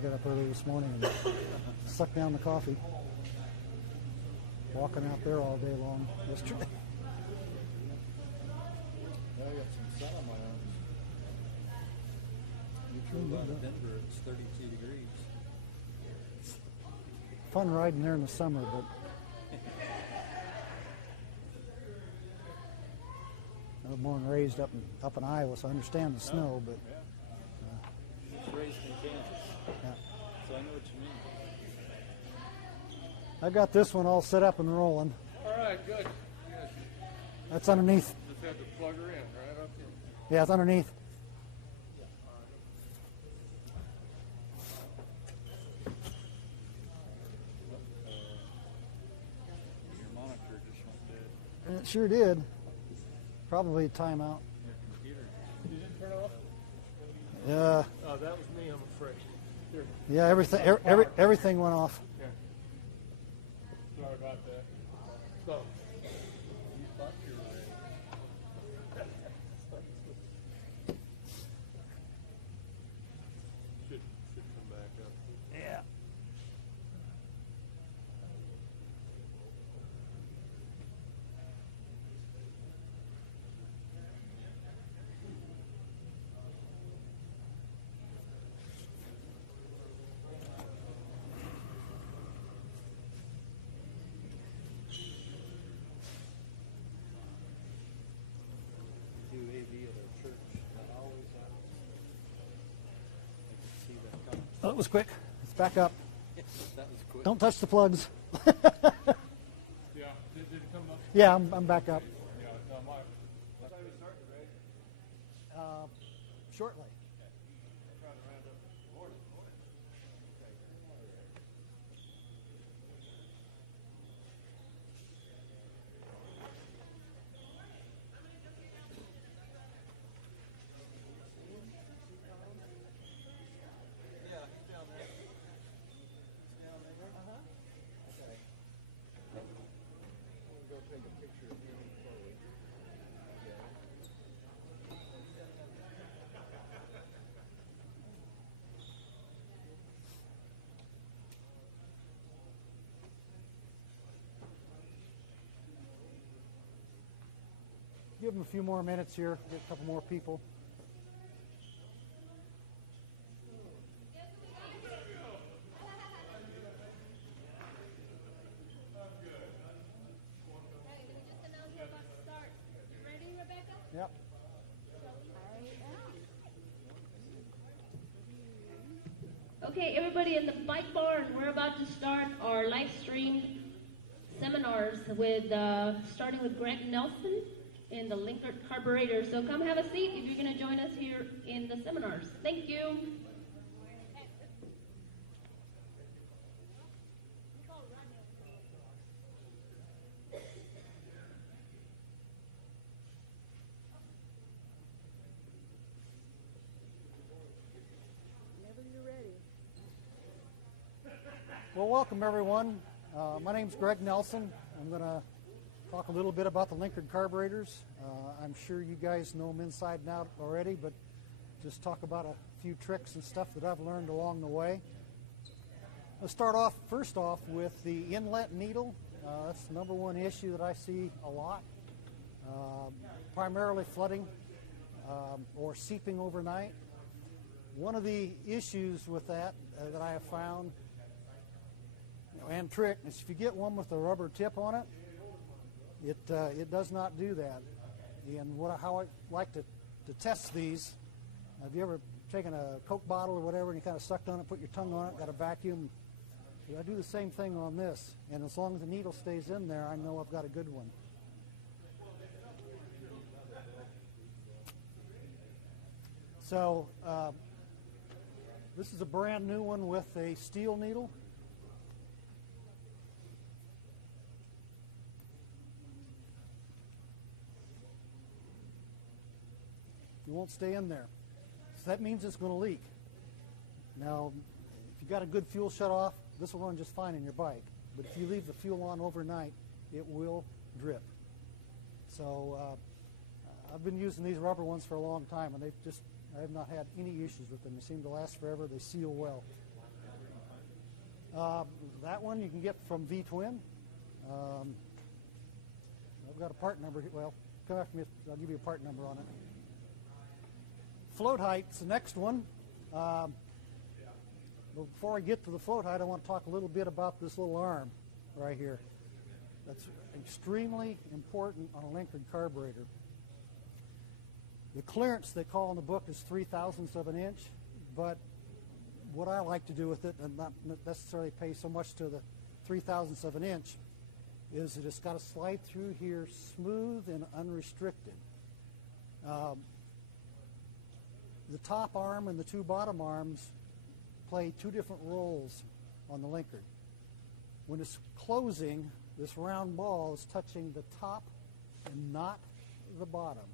I got up early this morning and sucked down the coffee. Walking out there all day long yesterday. I got some sun on my arms. You drove out of Denver, it's 32 degrees. Fun riding there in the summer, but I was born and raised up in Iowa, so I understand the snow, but I was raised in Kansas, yeah. so I know what you mean. I got this one all set up and rolling. All right, good. That's underneath. Just had to plug her in right up here. Yeah, it's underneath. Your monitor just went dead. And it sure did. Probably a timeout. Your computer. You didn't turn it off? Yeah, Oh, that was me, I'm afraid. Here. yeah. Everything went off. Here. Sorry about that. So, You thought you were ready. should come back up. Yeah. Do AV at our church. That always happens. I can see that coming. Oh, it was quick. It's back up. That was quick. Don't touch the plugs. Yeah, did it come up? Yeah, I'm back up. Yeah, it's on my. What time we started, right? Shortly. Trying to round up. Morning. Yeah, he's down there. He's down there? Uh-huh. Okay. We'll go take a picture of him and Chloe. Give them a few more minutes here. Get a couple more people. Yep. Okay, everybody in the bike bar, and we're about to start our live streamed seminars with starting with Greg Nelson in the Linkert Carburators. So come have a seat if you're going to join us here in the seminars. Thank you. Well, welcome everyone. My name's Greg Nelson. I'm going to talk a little bit about the Linkert Carburators. I'm sure you guys know them inside and out already, but just talk about a few tricks and stuff that I've learned along the way. Let's start off first off with the inlet needle. That's the number one issue that I see a lot. Primarily flooding or seeping overnight. One of the issues with that that I have found and trick is if you get one with a rubber tip on it, it does not do that. And how I like to test these, have you ever taken a Coke bottle or whatever and you kind of sucked on it, put your tongue on it, got a vacuum? I do the same thing on this, and as long as the needle stays in there, I know I've got a good one. So this is a brand new one with a steel needle. It won't stay in there. So that means it's going to leak. Now, if you've got a good fuel shut off, this will run just fine in your bike. But if you leave the fuel on overnight, it will drip. So I've been using these rubber ones for a long time, and I have not had any issues with them. They seem to last forever. They seal well. That one you can get from V-Twin. I've got a part number. Well, come after me. I'll give you a part number on it. Float height's the next one. Before I get to the float height, I want to talk a little bit about this little arm right here. That's extremely important on a Linkert carburetor. The clearance they call in the book is 3/1000ths of an inch, but what I like to do with it, and not necessarily pay so much to the 3/1000ths of an inch, is that it's got to slide through here smooth and unrestricted. The top arm and the two bottom arms play two different roles on the Linkert. When it's closing, this round ball is touching the top and not the bottom.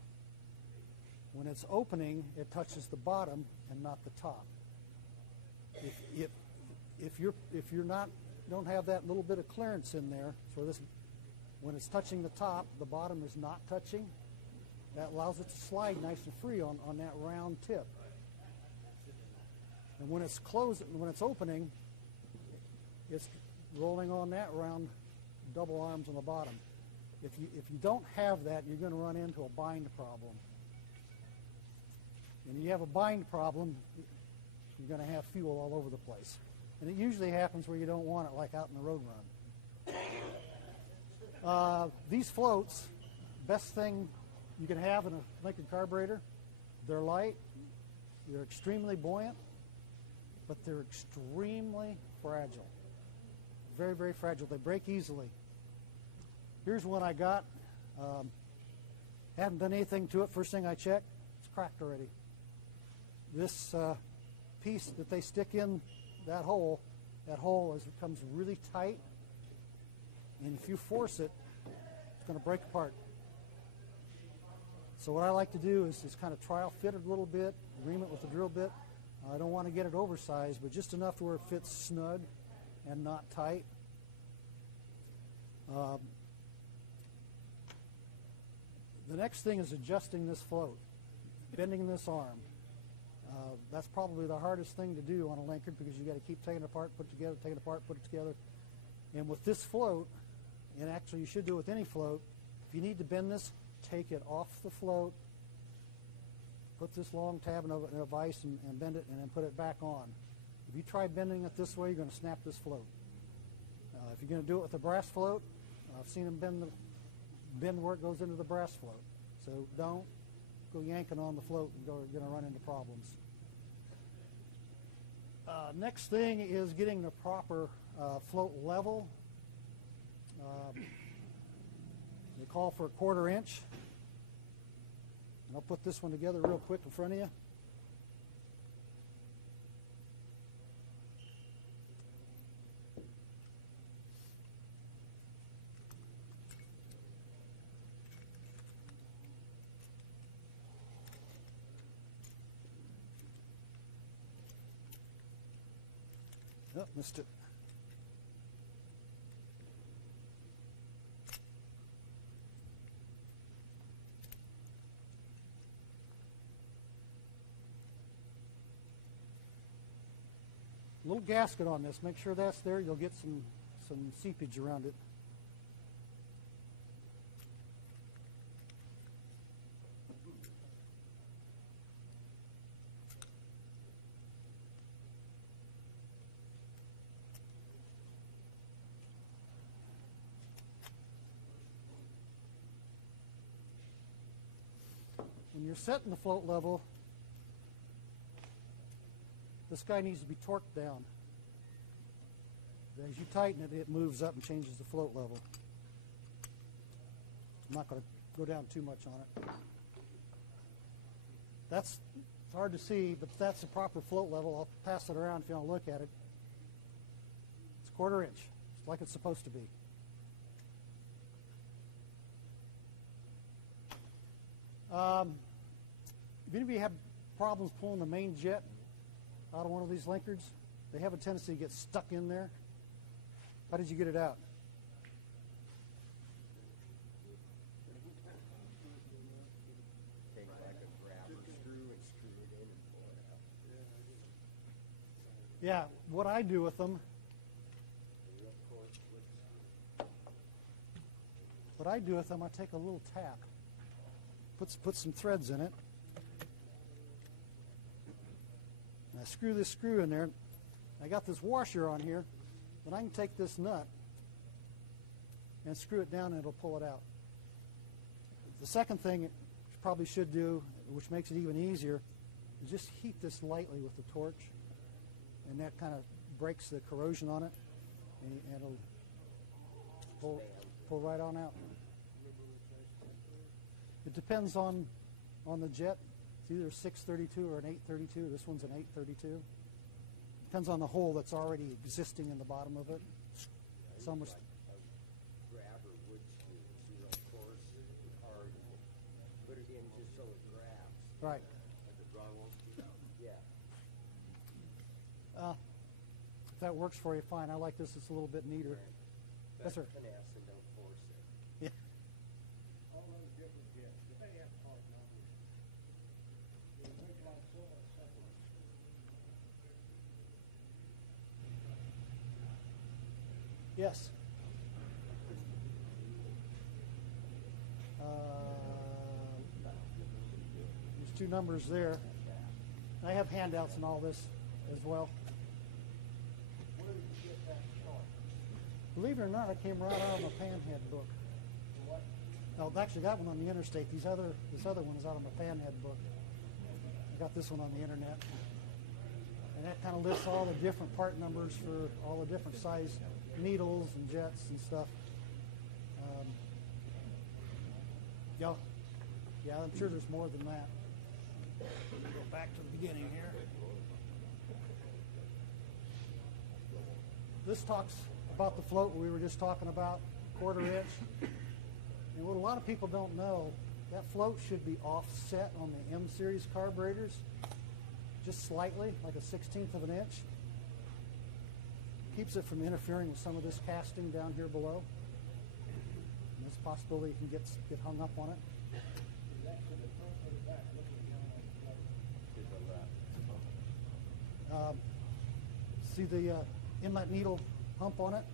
When it's opening, it touches the bottom and not the top. If you're not don't have that little bit of clearance in there, so this when it's touching the top, the bottom is not touching. That allows it to slide nice and free on that round tip. And when it's opening, it's rolling on that round double arms on the bottom. If you don't have that, you're going to run into a bind problem. And you have a bind problem, you're going to have fuel all over the place. And it usually happens where you don't want it, like out in the road run. These floats, best thing you can have in a Linkert carburetor. They're light, they're extremely buoyant, but they're extremely fragile. Very, very fragile. They break easily. Here's one I got. Haven't done anything to it. First thing I checked, it's cracked already. This piece that they stick in that hole becomes really tight, and if you force it, it's going to break apart. So what I like to do is just kind of trial fit it a little bit, ream it with a drill bit. I don't want to get it oversized, but just enough to where it fits snug and not tight. The next thing is adjusting this float, bending this arm. That's probably the hardest thing to do on a Linkert because you got to keep taking it apart, put it together, take it apart, put it together. And with this float, and actually you should do it with any float, if you need to bend this, take it off the float, put this long tab in a vise and bend it, and then put it back on. If you try bending it this way, you're going to snap this float. If you're going to do it with a brass float, I've seen them bend where it goes into the brass float. So don't go yanking on the float and you're going to run into problems. Next thing is getting the proper float level. They call for a 1/4 inch. And I'll put this one together real quick in front of you. Oh, missed it. Little gasket on this. Make sure that's there. You'll get some seepage around it. When you're setting the float level, this guy needs to be torqued down. As you tighten it, it moves up and changes the float level. I'm not going to go down too much on it. It's hard to see, but that's the proper float level. I'll pass it around if you want to look at it. It's 1/4 inch. It's like it's supposed to be. If any of you have problems pulling the main jet out of one of these Linkerts, they have a tendency to get stuck in there. How did you get it out? Take like a grabber screw and screw it in and pull it out. Yeah, what I do with them what I do with them, I take a little tap, put some threads in it, and I screw this screw in there. I got this washer on here, but I can take this nut and screw it down and it'll pull it out. The second thing you probably should do, which makes it even easier, is just heat this lightly with the torch, and that kind of breaks the corrosion on it, and it'll pull right on out. It depends on the jet. It's either a 632 or an 832. This one's an 832. Depends on the hole that's already existing in the bottom of it. Some was Grabber wood screw, of course, hard. Put it in just so it grabs. right. Like the drywall screw? Yeah. If that works for you, fine. I like this. It's a little bit neater. Yes, sir. Finesse and don't force it. Yeah. All those different jets, if they have part numbers, they make like so much separate. Yes. There's two numbers there. I have handouts and all this as well. Where did you get that start? Believe it or not, I came right out of a panhead book. What? No, actually got one on the interstate. This other one is out of my panhead book. I got this one on the internet. And that kind of lists all the different part numbers for all the different size needles and jets and stuff. Yeah, I'm sure there's more than that. Go back to the beginning here. This talks about the float we were just talking about, 1/4 inch. And what a lot of people don't know, that float should be offset on the M series carburetors, just slightly, like a 1/16 of an inch. Keeps it from interfering with some of this casting down here below. And there's a possibility you can get hung up on it. See the inlet needle hump on it?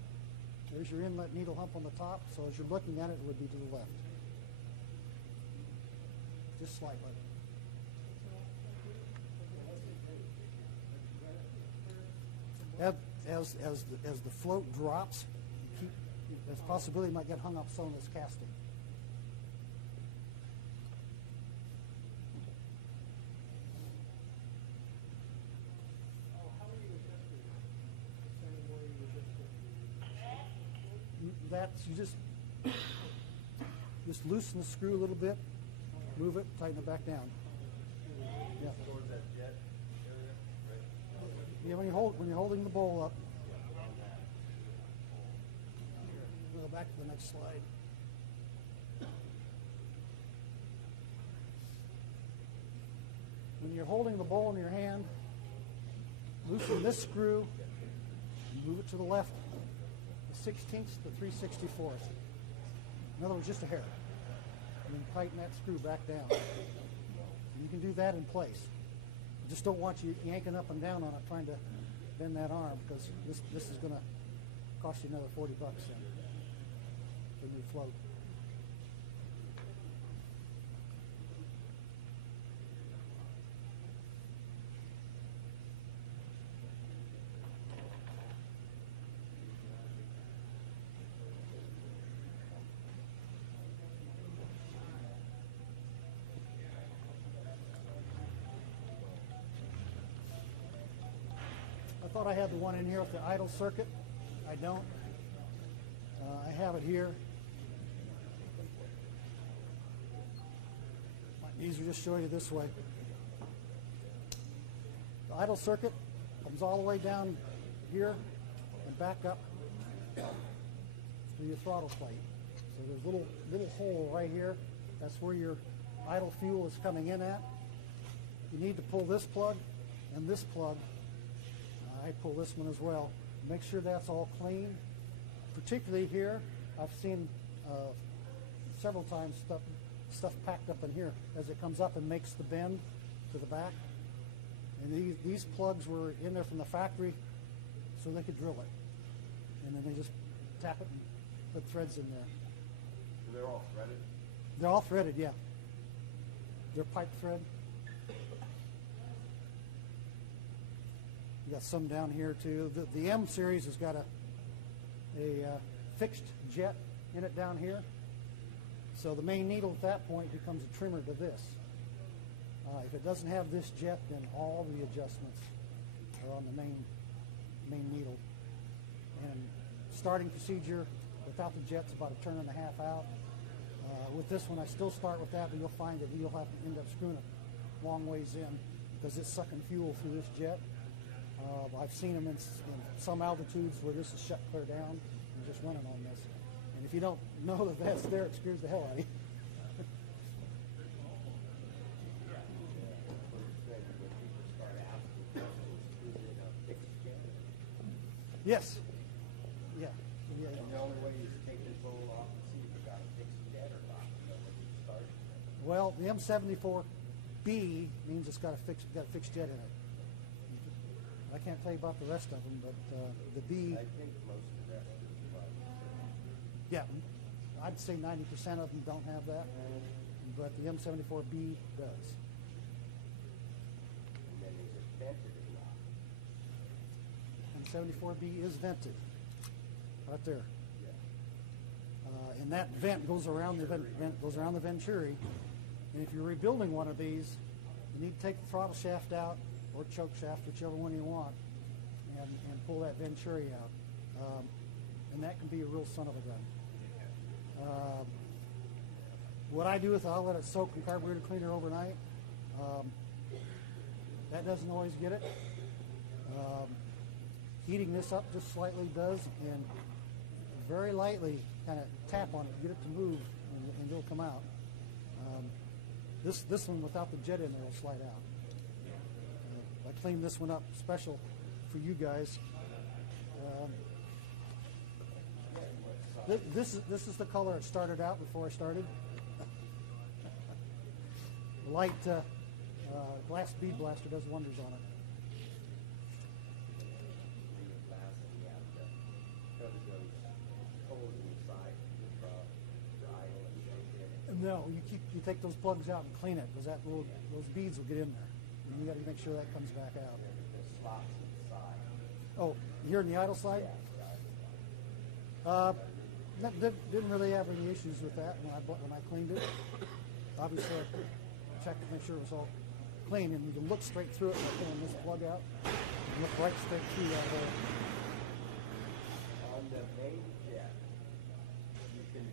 There's your inlet needle hump on the top, so as you're looking at it, it would be to the left. Just slightly. As the float drops, there's a possibility you might get hung up some of this casting. That's you just loosen the screw a little bit, move it, tighten it back down. Yeah. Towards that jet area, right? Yeah, when you're holding the bowl up. We'll go back to the next slide. When you're holding the bowl in your hand, loosen this screw, and move it to the left, the 16th to 3/64. In other words, just a hair. And then tighten that screw back down. And you can do that in place. I just don't want you yanking up and down on it trying to bend that arm, because this is going to cost you another $40 then, the new float. I thought I had the one in here with the idle circuit. I don't. I have it here. Might be easier just show you this way. The idle circuit comes all the way down here and back up to your throttle plate. So there's a little hole right here. That's where your idle fuel is coming in at. You need to pull this plug and this plug. I pull this one as well. Make sure that's all clean. Particularly here, I've seen several times stuff packed up in here as it comes up and makes the bend to the back. And these plugs were in there from the factory so they could drill it. And then they just tap it and put threads in there. They're all threaded? They're all threaded, yeah. They're pipe thread. You got some down here too. The M series has got a fixed jet in it down here. So the main needle at that point becomes a trimmer to this. If it doesn't have this jet, then all the adjustments are on the main needle. And starting procedure without the jet's about a turn and a half out. With this one, I still start with that, but you'll find that you'll have to end up screwing it long ways in because it's sucking fuel through this jet. I've seen them in some altitudes where this is shut clear down and just running on this. And if you don't know that that's there, it scares the hell out of you. Yes. Yeah. Yeah. And the only way is to take this roll off and see if you got a fixed jet or not. You know, when you start. Well, the M74B means it's got a fixed jet in it. I can't tell you about the rest of them, but the B. I think most of the rest is like. Yeah, I'd say 90% of them don't have that, but the M74B does. And then is it vented or not? M74B is vented, right there. Yeah. And that vent goes around the venturi. And if you're rebuilding one of these, you need to take the throttle shaft out or choke shaft, whichever one you want, and pull that venturi out. And that can be a real son of a gun. What I do is I'll let it soak in carburetor cleaner overnight. That doesn't always get it. Heating this up just slightly does, and very lightly kind of tap on it, get it to move, and it'll come out. This one without the jet in there will slide out. I cleaned this one up special for you guys. This is the color it started out before I started. Light glass bead blaster does wonders on it. No, you take those plugs out and clean it because those beads will get in there. And you got to make sure that comes back out. Oh, here in the idle slide? Didn't really have any issues with that when I cleaned it. Obviously, I checked to make sure it was all clean, and you can look straight through it by pulling this plug out. And look right straight through that hole. On the main jet, you can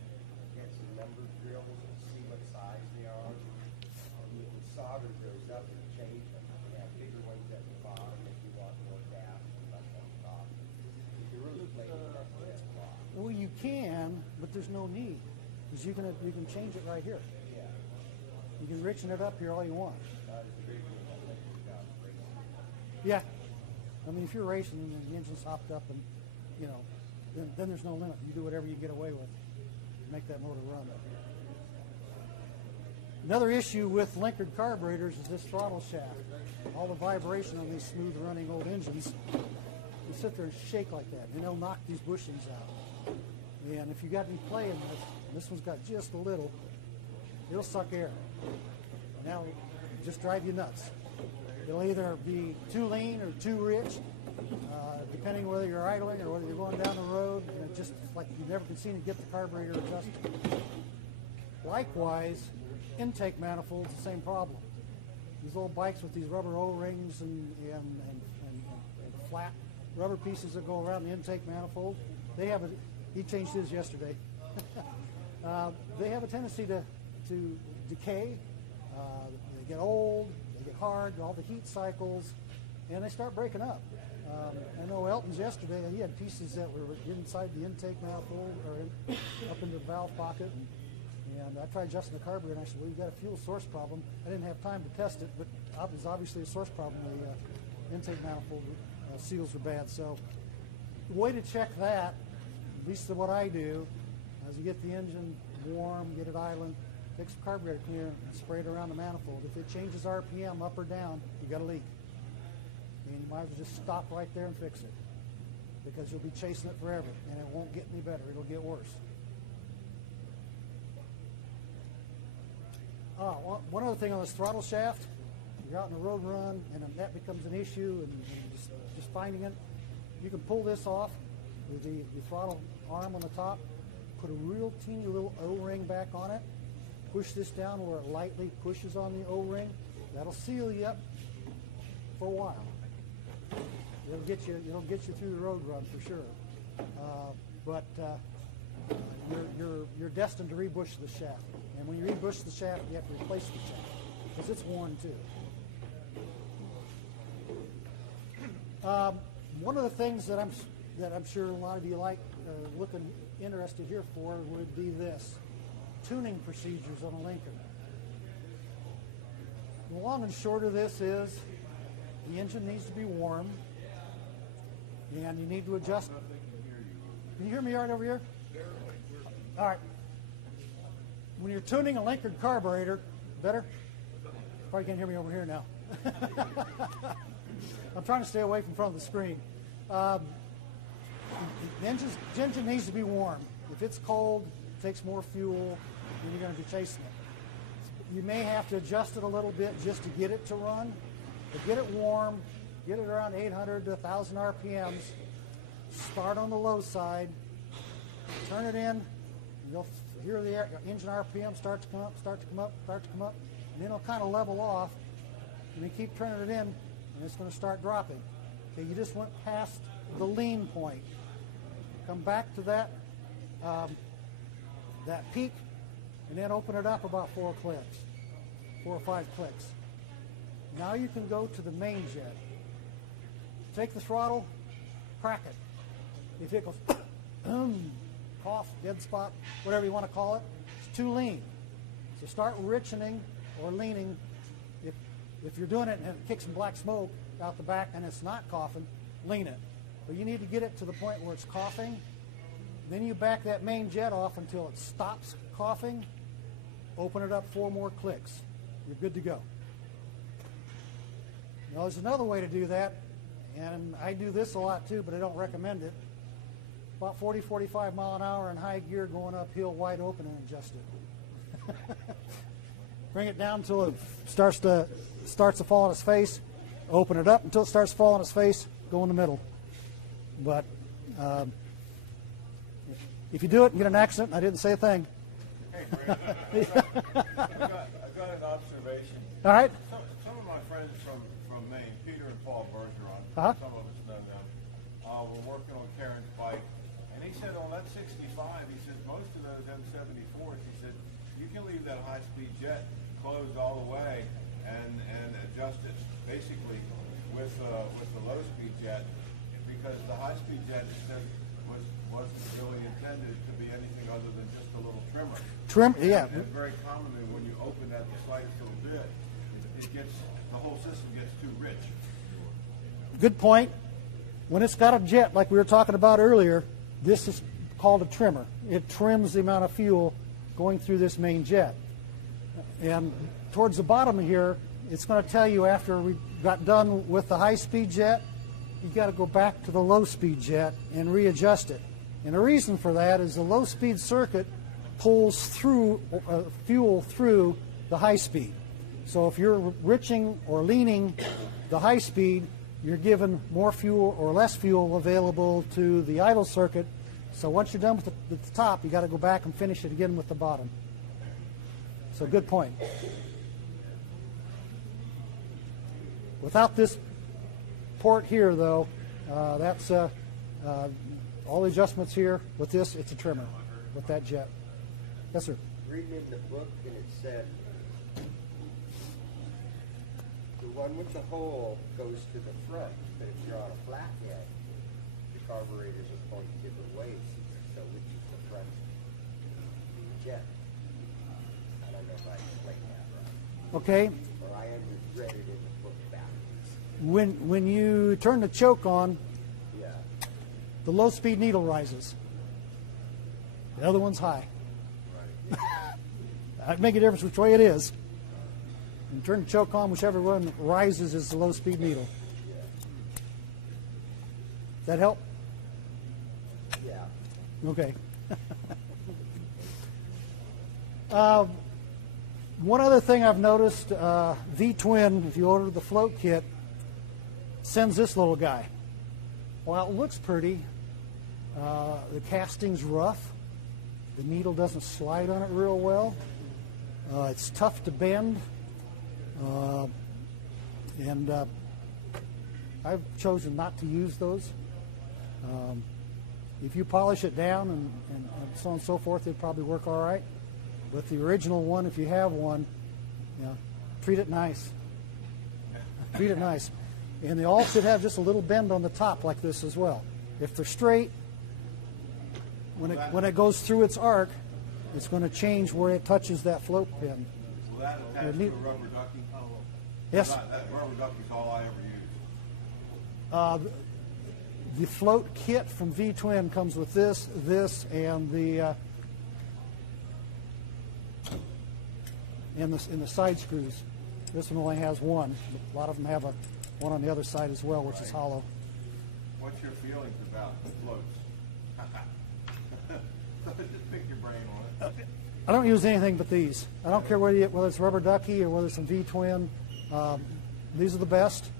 get some number drills and see what size they are. You can solder those up and change them. You have bigger ones at the bottom if you want more gas and less on top. You can really play with that jet a lot. Well, you can, but there's no need because you can change it right here. Yeah. You can richen it up here all you want. Not as big as you got racing. Yeah. I mean, if you're racing and the engine's hopped up and, then there's no limit. You do whatever you get away with to make that motor run. Another issue with Linkert carburetors is this throttle shaft. All the vibration on these smooth running old engines, you sit there and shake like that, and they'll knock these bushings out. And if you got any play in this one's got just a little, it'll suck air. Now, just drive you nuts. It'll either be too lean or too rich, depending whether you're idling or whether you're going down the road. And it's just like you never can seem to get the carburetor adjusted. Likewise, intake manifolds, the same problem. These old bikes with these rubber O-rings and flat rubber pieces that go around the intake manifold, he changed his yesterday. They have a tendency to decay. They get old, they get hard, all the heat cycles, and they start breaking up. I know Elton's yesterday, he had pieces that were inside the intake manifold or up into the valve pocket. And I tried adjusting the carburetor, and I said, well, you've got a fuel source problem. I didn't have time to test it, but it was obviously a source problem. The intake manifold seals were bad. So the way to check that, at least what I do, is you get the engine warm, get it idling, fix the carburetor cleaner, and spray it around the manifold. If it changes RPM up or down, you got a leak. And you might as well just stop right there and fix it, because you'll be chasing it forever, and it won't get any better. It'll get worse. One other thing on this throttle shaft, you're out in a road run and that becomes an issue and just finding it. You can pull this off with the throttle arm on the top, put a real teeny little O-ring back on it, push this down where it lightly pushes on the O-ring. That'll seal you up for a while. It'll get you through the road run for sure. But you're destined to rebush the shaft. And when you rebush the shaft, you have to replace the shaft because it's worn too. One of the things that I'm sure a lot of you like looking interested here for would be this: tuning procedures on a Linkert. The long and short of this is the engine needs to be warm, and you need to adjust. Can you hear me right over here? All right. When you're tuning a Linkert carburetor, better? Probably can't hear me over here now. I'm trying to stay away from front of the screen. The engine needs to be warm. If it's cold, it takes more fuel, then you're going to be chasing it. You may have to adjust it a little bit just to get it to run. But get it warm, get it around 800 to 1,000 RPMs. Start on the low side, turn it in, and you'll hear the engine RPM start to come up, start to come up, start to come up, and then it'll kind of level off, and you keep turning it in, and it's going to start dropping. Okay, you just went past the lean point. Come back to that peak, and then open it up about 4 or 5 clicks. Now you can go to the main jet. Take the throttle, crack it. If it goes cough, dead spot, whatever you want to call it, it's too lean. So start richening or leaning. If you're doing it and it kicks some black smoke out the back and it's not coughing, lean it. But you need to get it to the point where it's coughing. Then you back that main jet off until it stops coughing. Open it up 4 more clicks. You're good to go. Now there's another way to do that, and I do this a lot too, but I don't recommend it. About 40, 45 mile an hour in high gear going uphill wide open and adjust it. Bring it down until it starts to fall on its face. Open it up until it starts to fall on its face. Go in the middle. But if you do it and get an accident, I didn't say a thing. Hey, Brad, I've got an observation. All right. Some of my friends from Maine, Peter and Paul Bergeron, some of us know them, were working on Karen's bike. And he said on that 65, he said most of those M74s, he said, you can leave that high-speed jet closed all the way and adjust it basically with the low-speed jet, because the high-speed jet wasn't really intended to be anything other than just a little trimmer. Yeah. And very commonly when you open that the slightest little bit, the whole system gets too rich. Good point. When it's got a jet like we were talking about earlier, this is called a trimmer. It trims the amount of fuel going through this main jet. And towards the bottom here, it's going to tell you after we got done with the high-speed jet, you got to go back to the low-speed jet and readjust it. And the reason for that is the low-speed circuit pulls through fuel through the high-speed. So if you're riching or leaning the high-speed, you're given more fuel or less fuel available to the idle circuit. So once you're done with the top, you got to go back and finish it again with the bottom. So good point. Without this port here, though, that's all the adjustments here. With this, it's a trimmer with that jet. Yes, sir. Reading in the book, and it said the one with the hole goes to the front, but if you're on a flathead, the carburetors are pointed different ways. So which is the front jet? I don't know if I explained that right. Okay. Or I read it in the book backwards. When you turn the choke on, Yeah. the low-speed needle rises. The other one's high. That'd make a difference which way it is. And turn the choke on, whichever one rises is the low-speed needle. Does that help? Yeah. Okay. One other thing I've noticed, V-Twin, if you order the float kit, sends this little guy. While it looks pretty, the casting's rough. The needle doesn't slide on it real well. It's tough to bend. And I've chosen not to use those. If you polish it down and so on and so forth, it'd probably work all right. But the original one, if you have one, treat it nice. Treat it nice. And they all should have just a little bend on the top like this as well. If they're straight, when it goes through its arc, it's going to change where it touches that float pin. Will that attach to a rubber ducky? Yes. That rubber ducky's all I ever use. The float kit from V-Twin comes with this, and the side screws. This one only has one. A lot of them have one on the other side as well, which is hollow. What's your feelings about the floats? Just pick your brain on it. I don't use anything but these. I don't care whether it's rubber ducky or whether it's a V-Twin. These are the best.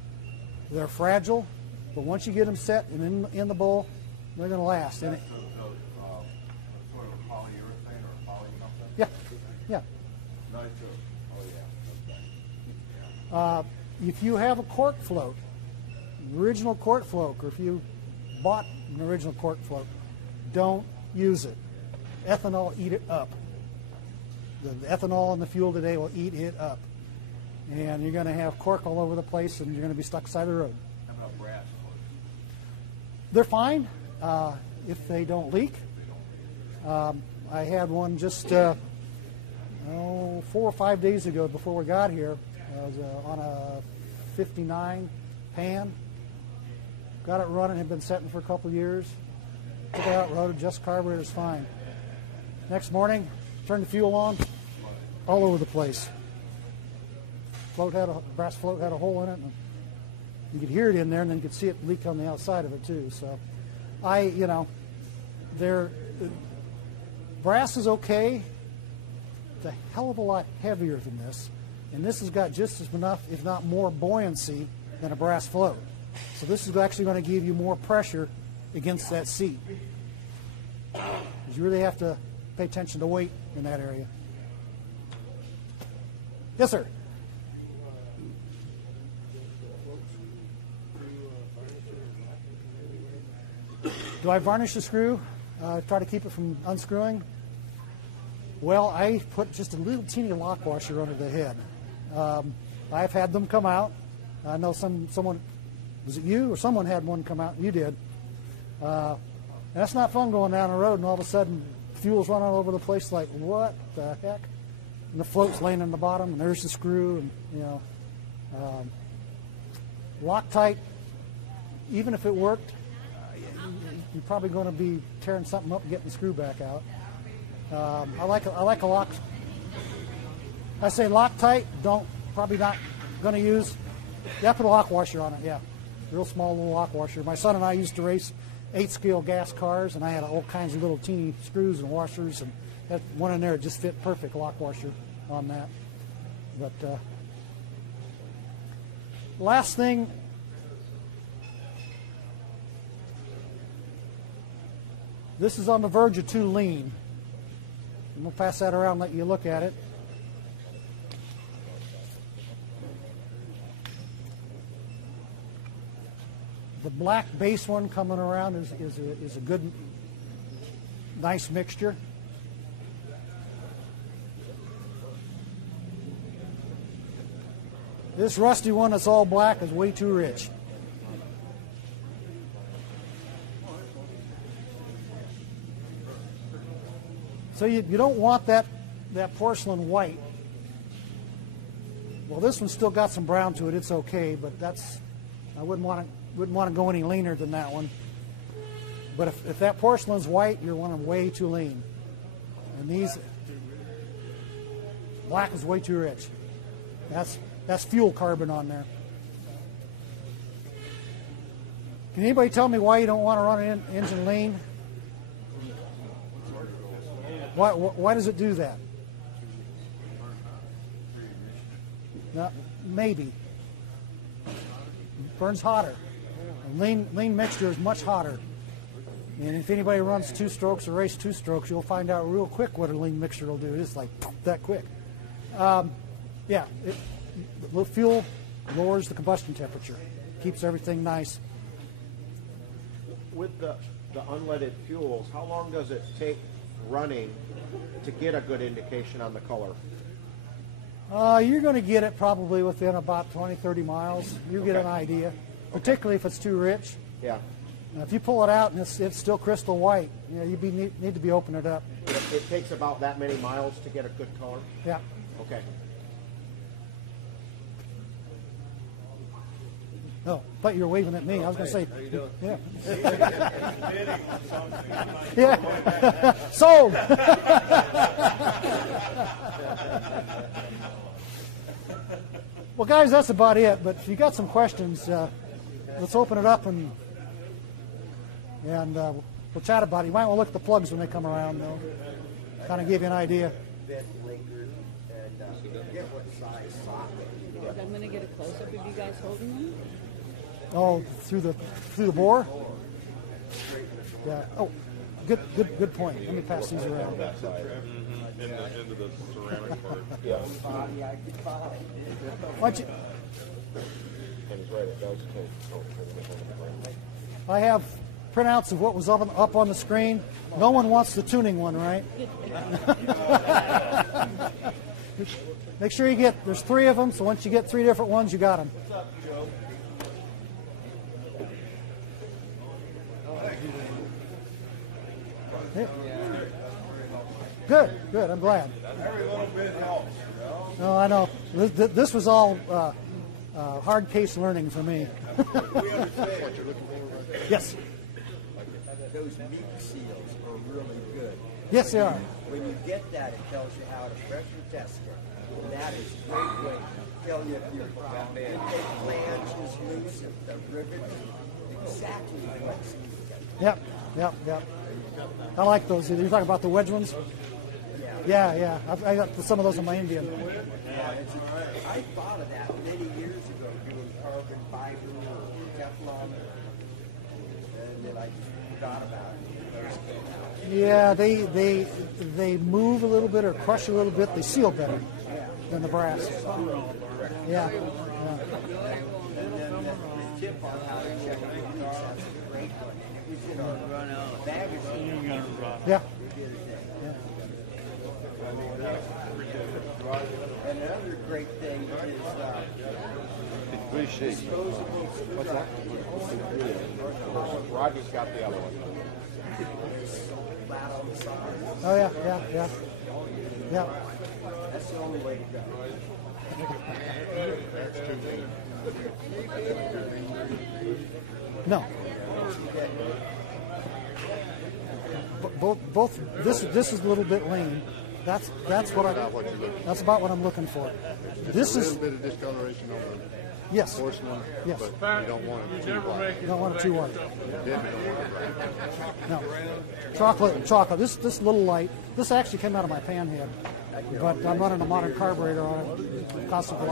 They're fragile, but once you get them set and in the bowl, they're going to last. That's sort of a polyurethane or a poly something? Yeah. Nice too. Oh yeah. If you have a cork float, original cork float, or if you bought an original cork float, don't use it. Ethanol eat it up. The ethanol in the fuel today will eat it up. And you're going to have cork all over the place, and you're going to be stuck side of the road. How about brass floats? They're fine if they don't leak. I had one just 4 or 5 days ago before we got here. I was on a 59 pan. Got it running, had been setting for a couple of years. Took it out, rode it, just carburetor's fine. Next morning, turned the fuel on, all over the place. Brass float had a hole in it, and you could hear it in there, and then you could see it leak on the outside of it too. So, brass is okay. It's a hell of a lot heavier than this, and this has got just as enough, if not more, buoyancy than a brass float. So this is actually going to give you more pressure against that seat. You really have to pay attention to weight in that area. Yes, sir. Do I varnish the screw? Try to keep it from unscrewing? Well, I put just a little teeny lock washer under the head. I've had them come out. I know someone, was it you or someone had one come out? You did. And that's not fun going down the road and all of a sudden fuel's running all over the place like, what the heck? And the float's laying in the bottom and there's the screw and, Loctite, even if it worked, you're probably going to be tearing something up and getting the screw back out. I like a lock. I say Loctite, probably not going to use. You have to put a lock washer on it, yeah. Real small little lock washer. My son and I used to race 8-scale gas cars, and I had all kinds of little teeny screws and washers, and that one in there just fit perfect, lock washer on that. But last thing, this is on the verge of too lean. I'm going to pass that around and let you look at it. The black base one coming around is a good, nice mixture. This rusty one that's all black is way too rich. So you don't want that porcelain white. Well, this one's still got some brown to it. It's okay, but I wouldn't want to go any leaner than that one. But if that porcelain's white, you're wanting way too lean. And these black is way too rich. That's fuel carbon on there. Can anybody tell me why you don't want to run an engine lean? Why does it do that? No, maybe. Burns hotter. Lean mixture is much hotter. And if anybody runs 2 strokes or race 2 strokes, you'll find out real quick what a lean mixture will do. It's like that quick. Yeah, the fuel lowers the combustion temperature, keeps everything nice. With the unleaded fuels, how long does it take running to get a good indication on the color? You're going to get it probably within about 20, 30 miles. You get an idea, particularly if it's too rich. Yeah. If you pull it out and it's still crystal white, you need to be opening it up. It takes about that many miles to get a good color? Yeah. Okay. Oh, thought you were waving at me. I was going to say, How you doing? yeah. Bidding on something. Yeah. Sold. Well, guys, that's about it. But if you got some questions, let's open it up and we'll chat about it. You might want to look at the plugs when they come around, though. Kind of give you an idea. Bent Linkert and get what size socket. I'm going to get a close-up of you guys holding them. Oh, through the bore. Yeah. Oh, good point. Let me pass these around. Into the ceramic part. Why don't you? I have printouts of what was up on the screen. No one wants the tuning one, right? Make sure there's 3 of them, so once you get 3 different ones, you got them. Yeah. Good. I'm glad. Every little bit helps. No, I know. This was all hard case learning for me. We understand what you're looking for. Yes. Those meat seals are really good. Yes, they are. When you get that, it tells you how to pressure test it. And that is a great way to tell you if your intake flange is loose, if the rivet is exactly what it's Yep. I like those. You're talking about the wedge ones? Yeah. I got some of those in my Indian. Yeah, I thought of that many years ago, doing carbon fiber or Teflon, and then I just forgot about it. Yeah, they move a little bit or crush a little bit. They seal better than the brass. Yeah. And then the tip on how to check the leaks, that's a great one. And it was in our magazine. Yeah. And another great thing is disposable screwdriver. Roger's got the other one. Flat on the side. Oh, yeah. That's the only way to go. No. Both. This is a little bit lean. That's about what I'm looking for. This is a little bit of discoloration on the yes. horse one, Yes. but you don't want it too white. You don't want it too white. Definitely don't want it No. bright. Chocolate. This little light. This actually came out of my pan head, but I'm running a modern carburetor on it. It costs a lot.